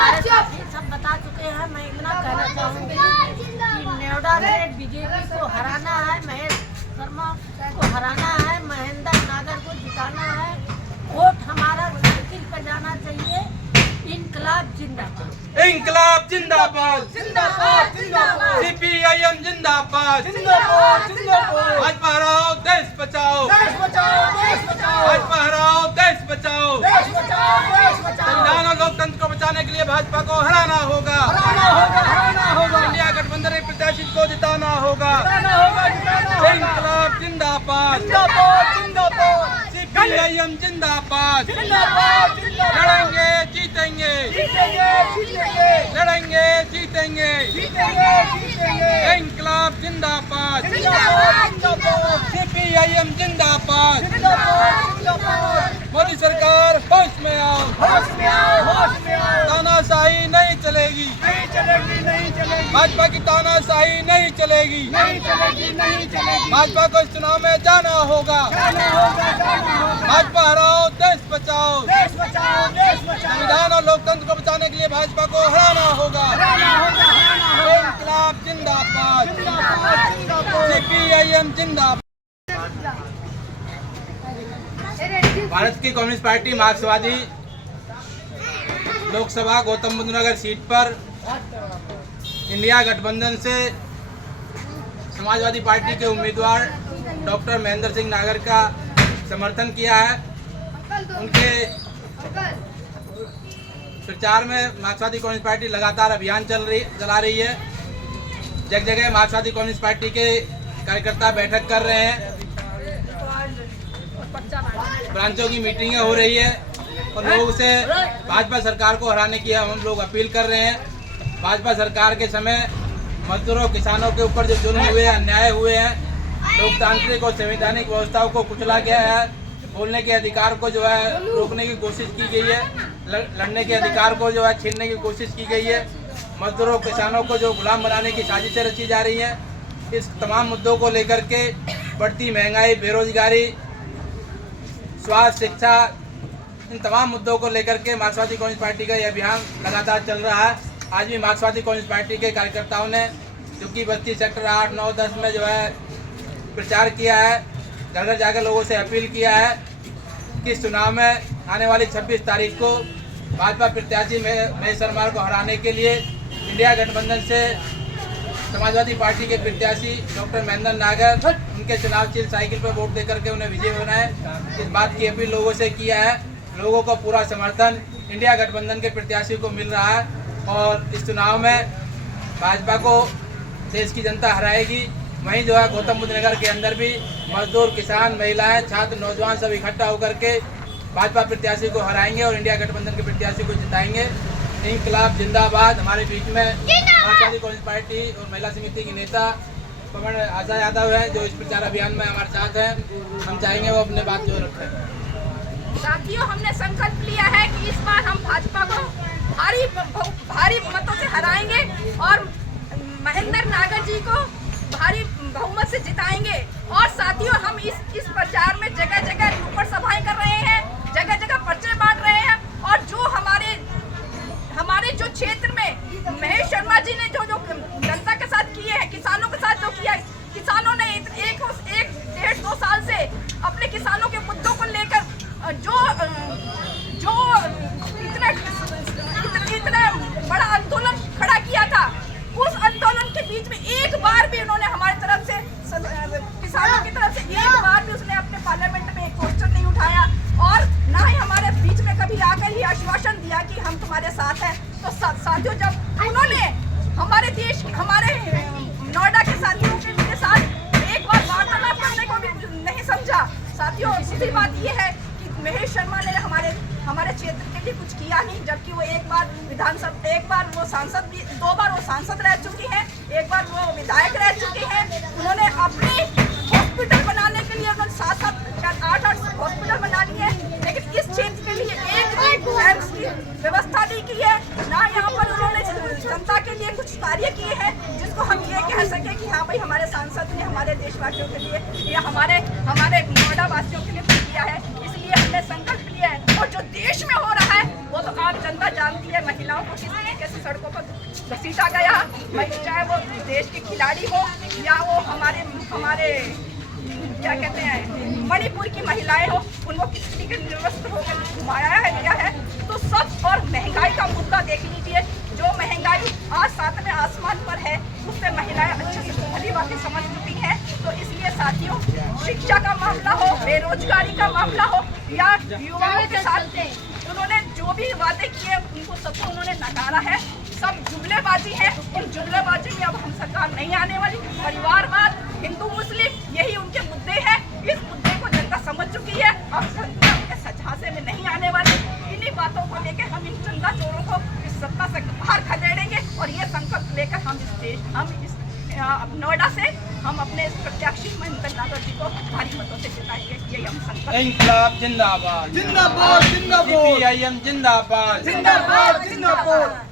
हमारे साथी सब बता चुके हैं। मैं इतना कहना चाहूँगी कि नोएडा में बीजेपी को हराना है, महेश शर्मा को हराना है, महेंद्र नागर को जिताना है। वोट हमारा साइकिल पर जाना चाहिए। इनकलाब जिंदाबाद, इंकलाब जिंदाबाद, जिंदाबाद, जिंदाबाद, सीपीआईएम जिंदाबाद, जिंदाबाद जिंदाबाद। भाजपा हराओ देश बचाओ, देश बचाओ देश बचाओ, भाजपा हराओ देश बचाओ। देश बचाओ देश बचाओ। संविधान और लोकतंत्र को बचाने के लिए भाजपा को हराना होगा, हराना होगा हराना होगा, इंडिया गठबंधन के प्रत्याशी को जिताना होगा। जिताना होगा जिताना होगा। इंकलाब जिंदाबाद, जिंदाबाद जिंदाबाद, सीपीआईएम जिंदाबाद। जिंदाबाद जिंदाबाद। लड़ेंगे जीतेंगे, जीतेंगे जीतेंगे, लड़ेंगे जीतेंगे। जीतेंगे जीतेंगे। इंकलाब जिंदाबाद, जिंदाबाद जिंदाबाद, सीपीआईएम जिंदाबाद। जिंदाबाद जिंदाबाद। मोदी सरकार होश में आओ, होश में आओ होश में आओ। तानाशाही नहीं चलेगी, नहीं चलेगी नहीं चलेगी, भाजपा की तानाशाही नहीं चलेगी। नहीं चलेगी नहीं चलेगी। भाजपा को इस चुनाव में जाना होगा, जाना होगा जाना होगा। भाजपा हराओ देश बचाओ। देश बचाओ देश बचाओ, संविधान और लोकतंत्र को बचाने के लिए भाजपा को हराना होगा। हराना होगा हराना होगा। इंकलाब जिंदाबाद, जिंदाबाद जिंदाबाद। सीपीआईएम जिंदाबाद। भारत की कम्युनिस्ट पार्टी मार्क्सवादी लोकसभा गौतम बुद्ध नगर सीट पर इंडिया गठबंधन से समाजवादी पार्टी के उम्मीदवार डॉक्टर महेंद्र सिंह नागर का समर्थन किया है। उनके प्रचार में मार्क्सवादी कम्युनिस्ट पार्टी लगातार अभियान चला रही है। जगह जगह मार्क्सवादी कम्युनिस्ट पार्टी के कार्यकर्ता बैठक कर रहे हैं, ब्रांचों की मीटिंगें हो रही है और लोगों से भाजपा सरकार को हराने की हम लोग अपील कर रहे हैं। भाजपा सरकार के समय मजदूरों किसानों के ऊपर जो जुल्म हुए हैं, अन्याय हुए हैं, लोकतांत्रिक और संवैधानिक व्यवस्थाओं को कुचला गया है, बोलने के अधिकार को जो है रोकने की कोशिश की गई है, लड़ने के अधिकार को जो है छीनने की कोशिश की गई है, मजदूरों किसानों को जो गुलाम बनाने की साजिशें रची जा रही हैं। इस तमाम मुद्दों को लेकर के बढ़ती महंगाई, बेरोजगारी, स्वास्थ्य, शिक्षा, इन तमाम मुद्दों को लेकर के मार्क्सवादी कम्युनिस्ट पार्टी का यह अभियान लगातार चल रहा है। आज भी मार्क्सवादी कम्युनिस्ट पार्टी के कार्यकर्ताओं ने जो कि बस्ती सेक्टर 8, 9, 10 में जो है प्रचार किया है, घर घर जाकर लोगों से अपील किया है कि इस चुनाव में आने वाली 26 तारीख को भाजपा प्रत्याशी महेश शर्मा को हराने के लिए इंडिया गठबंधन से समाजवादी पार्टी के प्रत्याशी डॉक्टर महेंद्र नागर उनके चुनाव चिन्ह साइकिल पर वोट देकर के उन्हें विजय बनाए। इस बात की अपील लोगों से किया है। लोगों को पूरा समर्थन इंडिया गठबंधन के प्रत्याशी को मिल रहा है और इस चुनाव में भाजपा को देश की जनता हराएगी। वहीं जो है गौतम बुद्ध नगर के अंदर भी मजदूर, किसान, महिलाएं, छात्र, नौजवान सब इकट्ठा होकर के भाजपा प्रत्याशी को हराएंगे और इंडिया गठबंधन के प्रत्याशी को जिताएंगे। इंकलाब जिंदाबाद। हमारे बीच में मार्क्सवादी कम्युनिस्ट पार्टी और महिला समिति की नेता पवन आशा यादव है जो इस प्रचार अभियान में हमारे साथ हैं। हम चाहेंगे वो अपने बात जो रखें। साथियों, हमने संकल्प लिया है कि इस बार हम भाजपा को भारी मतों से हराएंगे और महेंद्र नागर जी को भारी बहुमत से जिताएंगे। और साथियों, हम इस प्रचार में जगह जगह नुक्कड़ सभाएं कर रहे हैं, जगह जगह पर्चे बांट रहे हैं और जो हमारे जो क्षेत्र में महेश शर्मा जी ने जो जनता के साथ किए हैं, किसानों के साथ जो किया, किसानों ने एक 1.5-2 साल से अपने किसानों के मुद्दों को लेकर जो इतना बड़ा आंदोलन खड़ा किया था, उस आंदोलन के बीच में एक बार भी उन्होंने हमारी तरफ से, किसानों की तरफ से एक बार भी उसने अपने पार्लियामेंट में एक पोस्टर नहीं उठाया और ना ही हमारे बीच में कभी आकर ही आश्वासन दिया कि हम तुम्हारे साथ हैं। तो साथियों, जब उन्होंने हमारे नोएडा के साथियों के साथ एक बार वार्तालाप करने को भी नहीं समझा। साथियों, दूसरी बात ये है कि महेश शर्मा ने हमारे क्षेत्र के लिए कुछ किया नहीं, जबकि वो एक बार वो सांसद भी, 2 बार वो सांसद रह चुकी हैं, एक बार वो विधायक रह चुकी हैं। उन्होंने अपने हॉस्पिटल बनाने के लिए उन्होंने 7-7, 8-8 हॉस्पिटल बना लिए हैं, लेकिन इस क्षेत्र के लिए एक एम्स की व्यवस्था नहीं की है। ना यहाँ पर उन्होंने जनता के लिए कुछ कार्य किए हैं जिसको हम ये कह सके कि हाँ भाई, हमारे सांसद ने हमारे देशवासियों के लिए या हमारे नोएडा वासियों के लिए कुछ किया है। इसलिए हमने संकल्प लिया है और जो देश में हो रहा है वो तो आम जनता जानती है महिलाओं को किस तरीके से सड़कों पर घसीटा गया, चाहे वो देश के खिलाड़ी हो या वो हमारे क्या कहते हैं मणिपुर की महिलाएं हो, उनको किस तरीके से निर्वस्त्र होकर घुमाया गया है। तो सब और महंगाई का मुद्दा देख लीजिए, जो महंगाई आज सातवें आसमान पर है उससे महिलाएं अच्छे से भली बातें समझ चुकी हैं। तो इसलिए साथियों, शिक्षा का मामला हो, बेरोजगारी का मामला हो या युवाओं के साथ उन्होंने जो भी वादे किए उनको सबको उन्होंने नकारा है। सब जुमलेबाजी है, उन जुमलेबाजी में अब हम सरकार नहीं आने वाली। परिवारवाद, हिंदू मुस्लिम, यही उनके मुद्दे हैं। इस मुद्दे को जनता समझ चुकी है, अब जनता उनके सझासे में नहीं आने वाली। इन्हीं बातों को लेकर हम इन चंदा चोरों को इस सत्ता से बाहर खदेड़ेंगे और ये संकल्प लेकर हम इस नोएडा से हम अपने इस प्रत्याशी महेंद्र नागर जी को भारी मतों से जिताएंगे। ये हम संकल्प। इंकलाब जिंदाबाद, जिंदाबाद जिंदाबाद, CPIM जिंदाबाद, जिंदाबाद जिंदाबाद।